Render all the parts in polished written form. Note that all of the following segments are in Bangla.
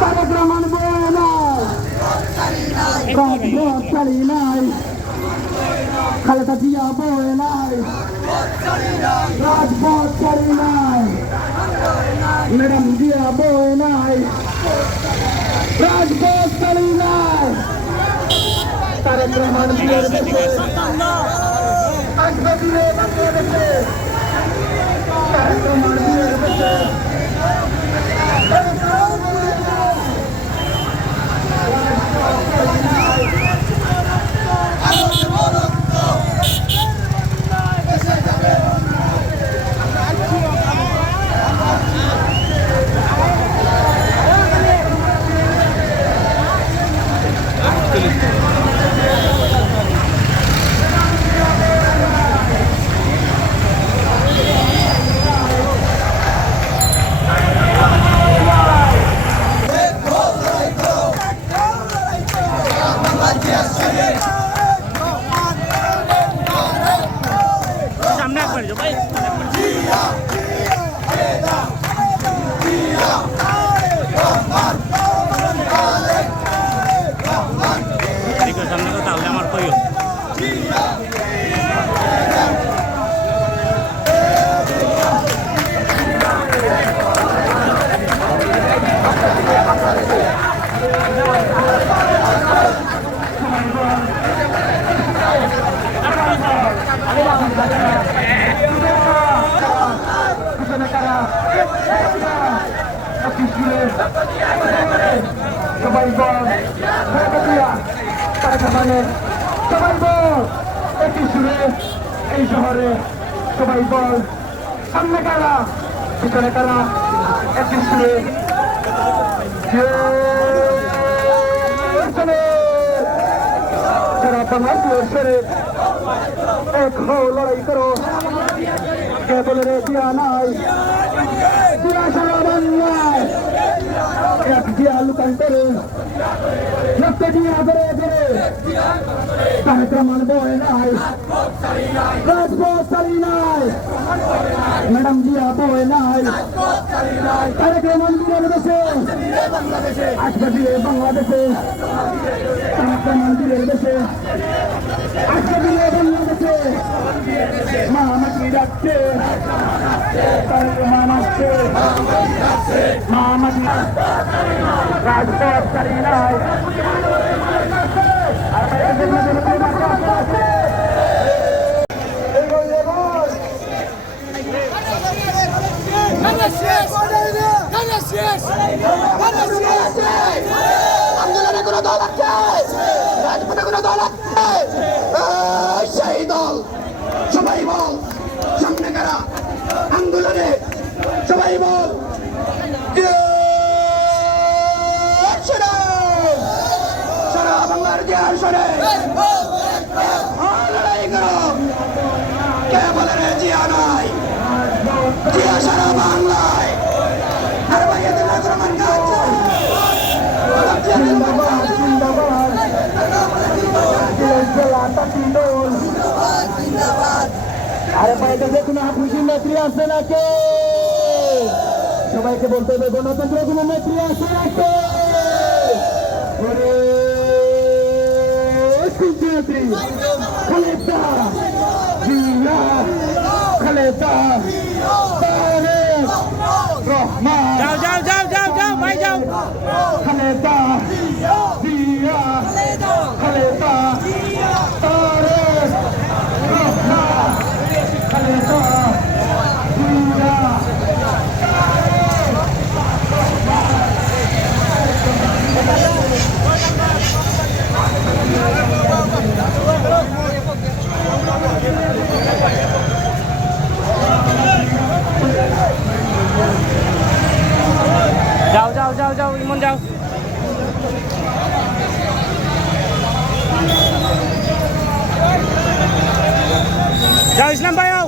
তারেক রহমান বলে নাই, রাজপথ ছাড়ি নাই, খালেদা জিয়া বলে নাই, রাজপথ ছাড়ি নাই, ম্যাডাম জিয়া বলে নাই, রাজপথ ছাড়ি নাই। তারেক রহমান বীরের দেশে আসবে ফিরে বাংলাদেশে, তারেক রহমান বীরের দেশে। সবাই বল সবাই বল একই সুরে এই শহরে সবাই বল সামনে কারা পিছনে কারা একই সুরে সারা বাংলাদেশের সুরে এক হো লড়াই করো কে বলে রে দিয়া নাই দিয়া সারা বাংলায় এক দিয়া লুকান করে রক্ত দিয়া ধরে ধরে তারেক রহমান বলে নাই রাজপথ ছাড়ি নাই ম্যাডাম জিয়া বলে নাই তারেক রহমান বীরের দেশে আসবে ফিরে বাংলাদেশে তারেক রহমান বীরের দেশে আসবে ফিরে বাংলাদেশে মা আমাকে ডাকছে তারেক রহমান আসছে মা আমাকে রাজপথ ছাড়ি নাই আন্দোলনে কোনো দল আছে রাজপথে কোনো দল আছে সেই দল সবাই বল সামনে কারা আন্দোলনে সবাই বল সারা বাংলার দেয়ার সরে লড়াই করো কে বলে রে জিয়া নাই জিয়া সারা বাংলায় আর ভাইয়া দিন রহমান আরে ভাইটা দেখুন আপনি নেত্রী আছে নাকি সবাইকে বলতে হবে গণতন্ত্রের কোনো নেত্রী আছে নাকি নেত্রী খালেদা জিয়া খালেদা তারেক রহমান যাও যাও যাও যাও যাও ভাই যাও খালেদা জিয়া খালেদা তারেক রহমান খালেদা জিয়া যাও যাও যাও যাও ইমন যাও যাও ইসলাম ভাই যাও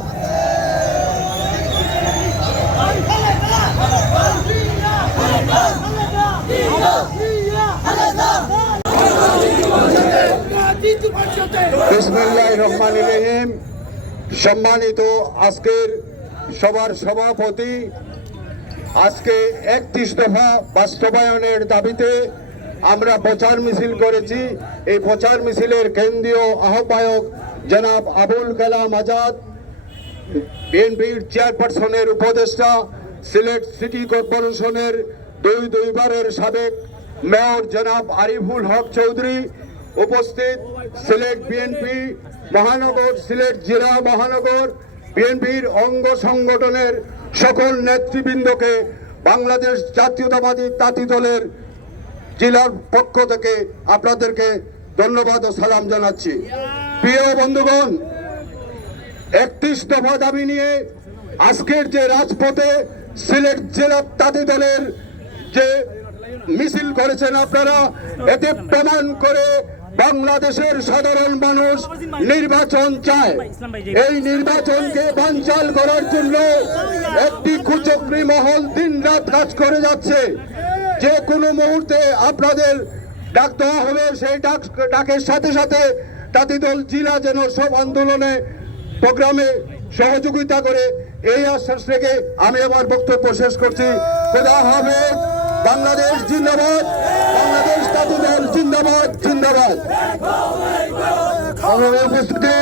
বিসমিল্লাহির রহমানির রহিম। সম্মানিত আজকের সভার সভাপতি আজকে 31 দফা বাস্তবায়নের দাবিতে আমরা প্রচার মিছিল করেছি। এই প্রচার মিছিলের কেন্দ্রীয় আহ্বায়ক জনাব আবুল কালাম আজাদ, বিএনপির চেয়ারপারসনের উপদেষ্টা, সিলেট সিটি কর্পোরেশনের দুইবারের সাবেক মেয়র জনাব আরিফুল হক চৌধুরী, উপস্থিত সিলেট বিএনপি মহানগর, সিলেট জেলা মহানগর বিএনপির অঙ্গ সংগঠনের সকল নেতৃবৃন্দকে বাংলাদেশ জাতীয়তাবাদী তাঁতি দলের জেলার পক্ষ থেকে আপনাদেরকে ধন্যবাদ ও সালাম জানাচ্ছি। প্রিয় বন্ধুগণ, 31 দফা দাবি নিয়ে আজকের যে রাজপথে সিলেট জেলা তাঁতি দলের যে মিছিল করেছেন আপনারা, এতে প্রমাণ করে বাংলাদেশের সাধারণ মানুষ নির্বাচন চায়। এই নির্বাচনকে বানচাল করার জন্য একটি কুচক্রী মহল দিনরাত কাজ করে যাচ্ছে। যে কোনো মুহূর্তে আপনাদের ডাক দেওয়া হবে, সেই ডাকের সাথে সাথে তাঁতি দল জেলা যেন সব আন্দোলনে প্রোগ্রামে সহযোগিতা করে, এই আশ্বাস রেখে আমি আমার বক্তব্য শেষ করছি। খোদা হাফেজ। বাংলাদেশ জিন্দাবাদ, বাংলাদেশ তাঁতি দল জিন্দাবাদ, জিন্দাবাদ। উপস্থিতি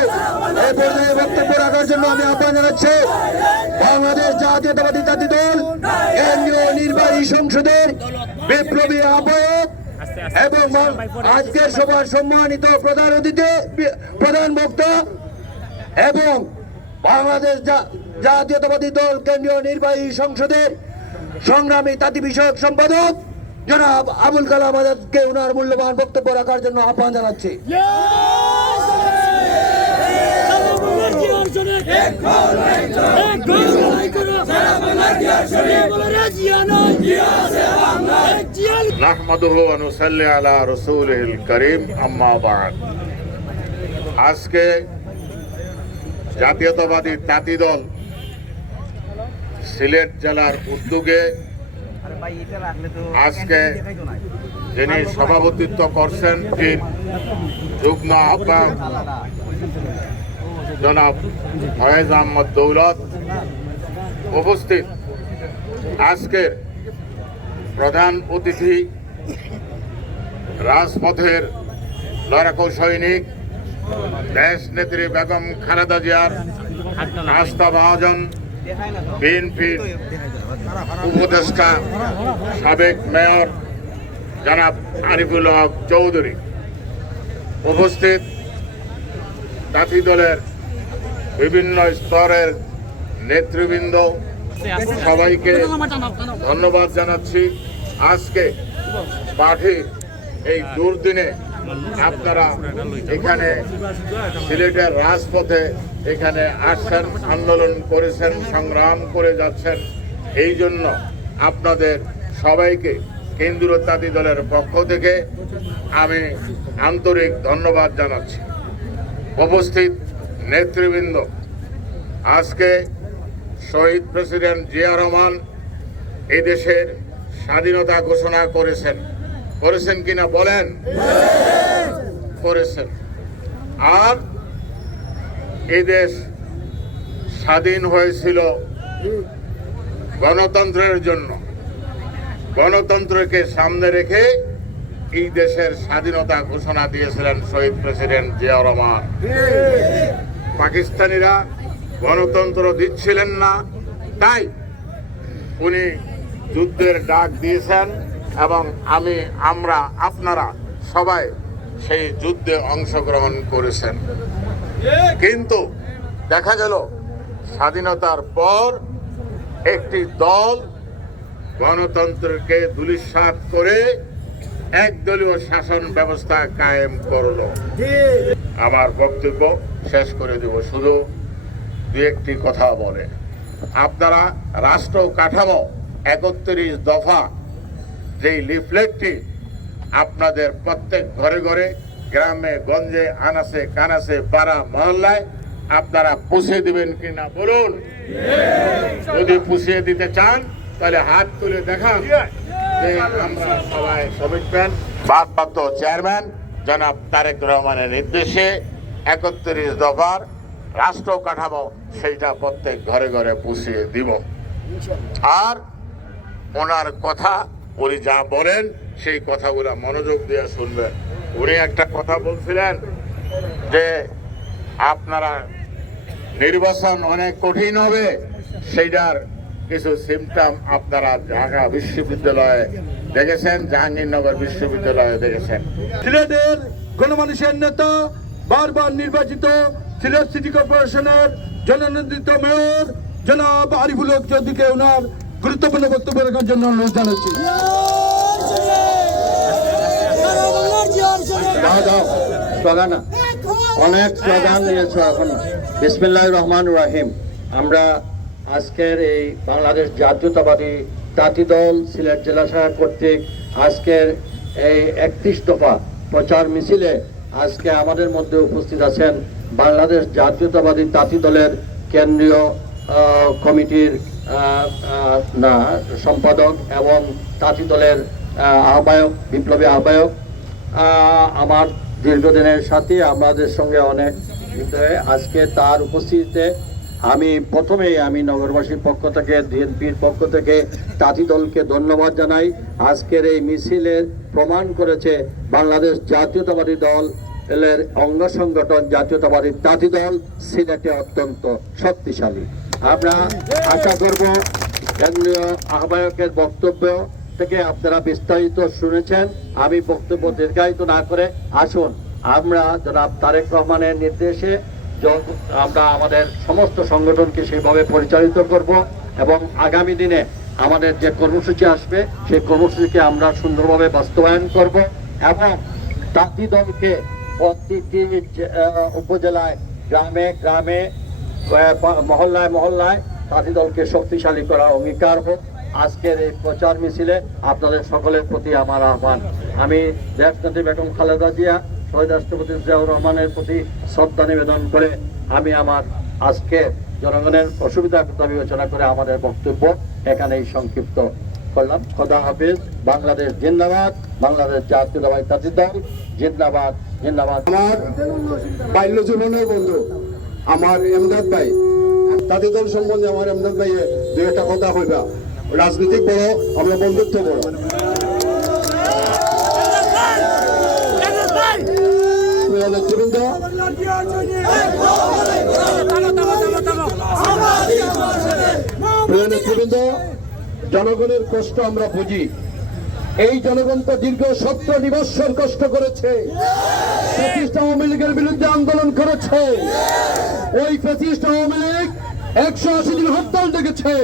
এই পর্যায়ে বক্তব্য রাখার জন্য আমি আহ্বান জানাচ্ছি বাংলাদেশ জাতীয়তাবাদী তাঁতি দল কেন্দ্রীয় নির্বাহী সংসদের বিপ্লবী আহ্বায়ক এবং আজকের সভার সম্মানিত প্রধান অতিথি, প্রধান বক্তা এবং বাংলাদেশ জাতীয়তাবাদী দল কেন্দ্রীয় নির্বাহী সংসদের সংগ্রামী তাঁতি বিষয়ক সম্পাদক জনাব আবুল কালাম আজাদকে ওনার মূল্যবান বক্তব্য রাখার জন্য আহ্বান জানাচ্ছি। নাহমাদুহু ওয়া নুসাল্লি আলা রাসূলিল কারীম, আম্মা বা'দ। আজকে জাতীয়তাবাদী তাঁতি দল সিলেট জেলার উদ্যোগে আজকে যিনি সভাপতিত্ব করছেন যুগ্ম আহ্বায়ক জনাব ফয়েজ আহমদ দৌলত, উপস্থিত আজকের প্রধান অতিথি রাজপথের লড়াকু সৈনিক দেশ নেত্রী বেগম খালেদা জিয়ার আস্থা ভাজন, বিএনপির উপদেষ্টা সাবেক মেয়র জনাব আরিফুল হক চৌধুরী, উপস্থিত তাঁতি দলের বিভিন্ন স্তরের নেতৃবৃন্দ, সবাইকে ধন্যবাদ জানাচ্ছি। আজকে পার্টির এই দুর্দিনে আপনারা এখানে সিলেটের রাজপথে এখানে আসছেন, আন্দোলন করেছেন, সংগ্রাম করে যাচ্ছেন। এই জন্য আপনাদের সবাইকে কেন্দ্রীয় তাঁতি দলের পক্ষ থেকে আমি আন্তরিক ধন্যবাদ জানাচ্ছি। উপস্থিত নেতৃবৃন্দ, আজকে শহীদ প্রেসিডেন্ট জিয়া রহমান এই দেশের স্বাধীনতা ঘোষণা করেছেন কিনা বলেন? করেছেন। আর এই দেশ স্বাধীন হয়েছিল গণতন্ত্রের জন্য। গণতন্ত্রকে সামনে রেখে এই দেশের স্বাধীনতা ঘোষণা দিয়েছিলেন শহীদ প্রেসিডেন্ট জিয়া রহমান। পাকিস্তানিরা গণতন্ত্র দিচ্ছিলেন না, তাই উনি যুদ্ধের ডাক দিয়েছেন এবং আপনারা সবাই সেই যুদ্ধে অংশগ্রহণ করেছেন। কিন্তু দেখা গেল স্বাধীনতার পর একটি দল গণতন্ত্রকে ধূলিসাৎ করে একদলীয় শাসন ব্যবস্থা কায়েম করলো। আমার বক্তব্য শেষ করে দেব, শুধু দু একটি কথা বলে। আপনারা রাষ্ট্র কাঠামো 31 দফা যেই লিফলেটটি আপনাদের প্রত্যেক ঘরে ঘরে, গ্রামে গঞ্জে, আনাসে কানাসে, পাড়া মহল্লায় আপনারা পুষিয়ে দিবেন কিনা বলুন? যদি পুষিয়ে দিতে চান তাহলে হাত তুলে দেখান যে আমরা সবাই কমিটমেন্ট। ভারপ্রাপ্ত চেয়ারম্যান জনাব তারেক রহমানের নির্দেশে 31 দফার রাষ্ট্র কাঠামো সেইটা প্রত্যেক ঘরে ঘরে পুষিয়ে দিব। আর ওনার কথা, উনি যা বলেন সেই কথাগুলো মনোযোগ দিয়ে শুনবেন। উনি একটা কথা বলছিলেন যে আপনারা নির্বাচন অনেক কঠিন হবে, সেইটার কিছু সিমটম আপনারা ঢাকা বিশ্ববিদ্যালয়ে দেখেছেন, জাহাঙ্গীরনগর বিশ্ববিদ্যালয়ে দেখেছেন। সিলেটের গণমানুষের নেতা, বারবার নির্বাচিত সিলেট সিটি কর্পোরেশনের জননির্বাচিত মেয়র জনাব আরিফুল হক চৌধুরীকে ওনার গুরুত্বপূর্ণ বক্তব্য রাখার জন্য অনুরোধ জানাচ্ছি। অনেক স্লোগান দিয়েছ এখন। বিসমিল্লাহির রহমানির রহিম। আমরা আজকের এই বাংলাদেশ জাতীয়তাবাদী তাঁতি দল সিলেট জেলা শাখা কর্তৃক আজকের এই 31 দফা প্রচার মিছিলে আজকে আমাদের মধ্যে উপস্থিত আছেন বাংলাদেশ জাতীয়তাবাদী তাঁতি দলের কেন্দ্রীয় কমিটির সম্পাদক এবং তাঁতি দলের আহ্বায়ক, বিপ্লবী আহ্বায়ক, আমার দীর্ঘদিনের সাথী, আমাদের সঙ্গে অনেক আজকে তার উপস্থিতিতে আমি নগরবাসীর পক্ষ থেকে, ডিএনপির পক্ষ থেকে তাঁতি দলকে ধন্যবাদ জানাই। আজকের এই মিছিলের প্রমাণ করেছে বাংলাদেশ জাতীয়তাবাদী দলের অঙ্গ সংগঠন জাতীয়তাবাদী তাঁতি দল সিলেটে অত্যন্ত শক্তিশালী। আমরা আশা করব কেন্দ্রীয় আহ্বায়কের বক্তব্য থেকে আপনারা বিস্তারিত শুনেছেন। আমি বক্তব্য দীর্ঘায়িত না করে আসুন আমরা জনাব তারেক রহমানের নির্দেশে আমরা আমাদের সমস্ত সংগঠনকে সেইভাবে পরিচালিত করব এবং আগামী দিনে আমাদের যে কর্মসূচি আসবে সেই কর্মসূচিকে আমরা সুন্দরভাবে বাস্তবায়ন করব এবং তাঁতি দলকে প্রতিটি উপজেলায়, গ্রামে গ্রামে, মহল্লায় মহল্লায় তাঁতি দলকে শক্তিশালী করার অঙ্গীকার হোক। আজকের এই প্রচার মিছিলে আপনাদের সকলের প্রতি আমার আহ্বান। আমি দেশনেত্রী বেগম খালেদা জিয়া, শহীদ রাষ্ট্রপতি জিয়াউর রহমানের প্রতি শ্রদ্ধা নিবেদন করে আমি আমার আজকে জনগণের অসুবিধার কথা বিবেচনা করে আমাদের বক্তব্য এখানেই সংক্ষিপ্ত করলাম। খোদা হাফিজ। বাংলাদেশ জিন্দাবাদ, বাংলাদেশ জাতীয়তাবাদী তাঁতি দল জিন্দাবাদ, জিন্দাবাদ। আমার বাল্য জীবনের বন্ধু আমার এমদাদ ভাই, তাঁতি দল সম্বন্ধে আমার এমদাদ ভাই দু একটা কথা হইবা। রাজনৈতিক বড়, আমরা বন্ধুত্ব বড়। নেতৃবৃন্দ, প্রিয় নেতৃবৃন্দ, জনগণের কষ্ট আমরা বুঝি। এই জনগণ তো দীর্ঘ 70 নিবৎসর কষ্ট করেছে, ফ্যাসিস্ট আওয়ামী লীগের বিরুদ্ধে আন্দোলন করেছে। ওই ফ্যাসিস্ট আওয়ামী লীগ 180 দিন হরতাল ডেকেছে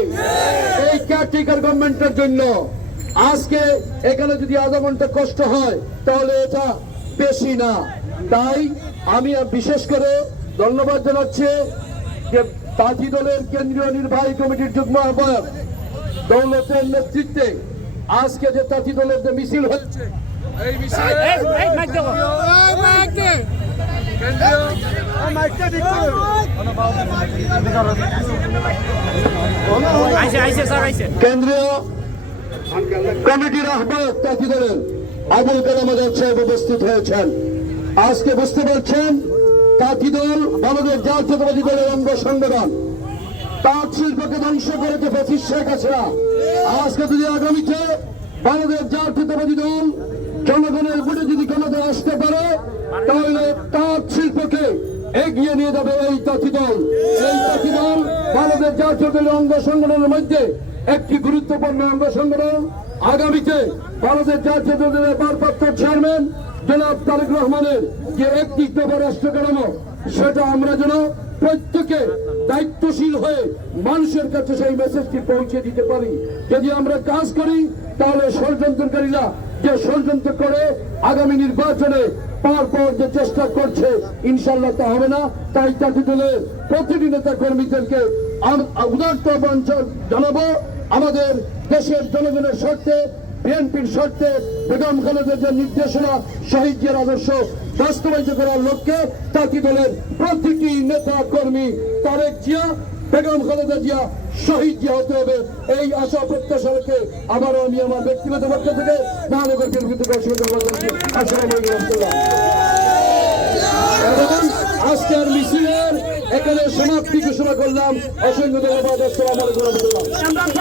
এই কেয়ারটেকার গভর্নমেন্টের জন্য। আজকে এখানে যদি আধা ঘন্টা কষ্ট হয় তাহলে এটা বেশি না। তাই আমি বিশেষ করে ধন্যবাদ জানাচ্ছি যে তাঁতি দলের কেন্দ্রীয় নির্বাহী কমিটির যুগ্ম আহ্বায়ক দৌলতের নেতৃত্বে আজকে যে তাঁতি দলের যে মিছিল হয়েছে, এই মিছিলে কেন্দ্রীয় কমিটির আহ্বায়ক তাঁতি দলের আবুল কালাম আজাদ সাহেব উপস্থিত হয়েছেন। আজকে বুঝতে পারছেন তাঁতি দল বাংলাদেশ জাতীয়তাবাদী দলের অঙ্গ সংগঠন। তাঁত শিল্পকে ধ্বংস করেছে ফ্যাসিস্ট শেখ হাসিনা। আজকে যদি আগামীতে বাংলাদেশ জাতীয়তাবাদী দল জনগণের ভোটে যদি ক্ষমতায় আসতে পারে তাহলে তাঁত শিল্পকে এগিয়ে নিয়ে যাবে এই তাঁতি দল। এই তাঁতি দল বাংলাদেশ জাতীয়তাবাদী অঙ্গ সংগঠনের মধ্যে একটি গুরুত্বপূর্ণ অঙ্গ সংগঠন। আগামীতে বাংলাদেশ জাতীয়তাবাদী দলের ভারপ্রাপ্ত চেয়ারম্যান জনাব তারেক রহমানের যে 31 দফা রাষ্ট্র কাঠামো, সেটা আমরা যেন প্রত্যেকে দায়িত্বশীল হয়ে মানুষের কাছে সেই মেসেজটি পৌঁছে দিতে পারি। যদি আমরা কাজ করি তাহলে ষড়যন্ত্রকারীরা যে ষড়যন্ত্র করে আগামী নির্বাচনে পাওয়ার পর যে চেষ্টা করছে, ইনশাল্লাহ তা হবে না। তাই তাঁতি দলের প্রতিটি নেতা কর্মীদেরকে উদাত্ত আহ্বান জানাবো, আমাদের দেশের জনগণের স্বার্থে, বিএনপির স্বার্থে বেগম খালেদার যে নির্দেশনা, শহীদ জিয়ার আদর্শ বাস্তবায়িত করার লক্ষ্যে তাঁতি দলের প্রতিটি নেতা কর্মী তারেক জিয়া, বেগম খালেদা জিয়া, শহীদ জিয়া হতে হবে। এই আশা প্রত্যাশা রেখে আবারও আমি আমার ব্যক্তিগত পক্ষ থেকে মহানগর বিএনপি থেকে অসংখ্য ধন্যবাদ জানাচ্ছি। আসসালামু আলাইকুম। আজকের মিছিলের এখানে সমাপ্তি ঘোষণা করলাম। অসংখ্য ধন্যবাদ। আসসালামু আলাইকুম ওয়া রাহমাতুল্লাহ।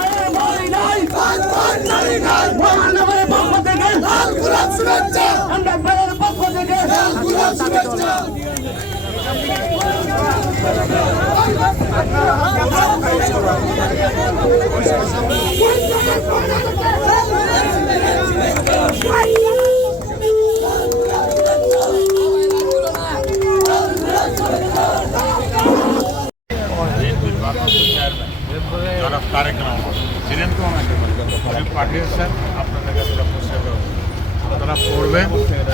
জনাব তারেক রহমান ছিলেন তো উনি পাঠিয়েছেন আপনাদের কাছে পুস্তক তারা পড়বেন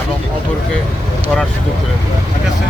এবং অপরকে পড়ার সুযোগ করে দেবেন। ঠিক আছে।